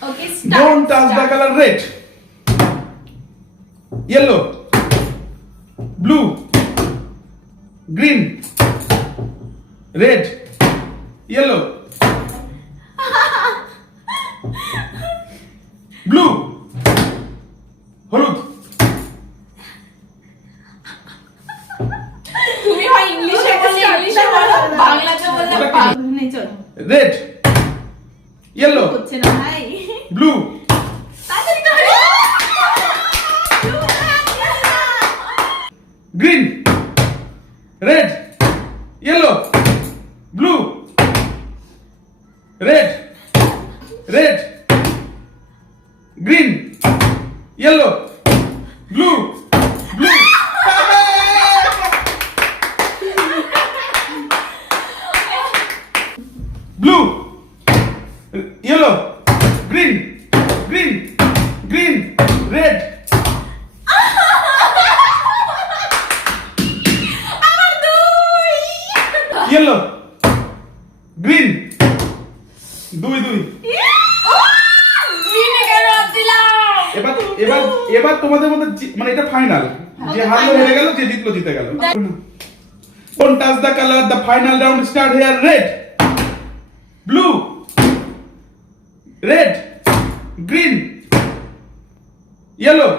Okay, start. Don't touch the color red. Yellow, blue, green, red, yellow, blue, হলুদ। তুমি হয় ইংলিশে বললে ইংলিশে বলো, বাংলাতে বললে বাংলাতে চলো। রেড, ইয়েলো, হচ্ছে না ভাই। ব্লু, তাড়াতাড়ি করো। Green, red, yellow, blue, red, red, green, yellow, blue, blue. Blue, yellow, green, green, green, red. Yellow, green, দুই। গ্রিনে কেন দিলাম? এবার তোমাদের মধ্যে মানে এটা ফাইনাল, যে হারলো হেরে গেল, যে জিতলো জিতে গেল। Don't touch the color. The final round start here. Red, blue, red, green, yellow,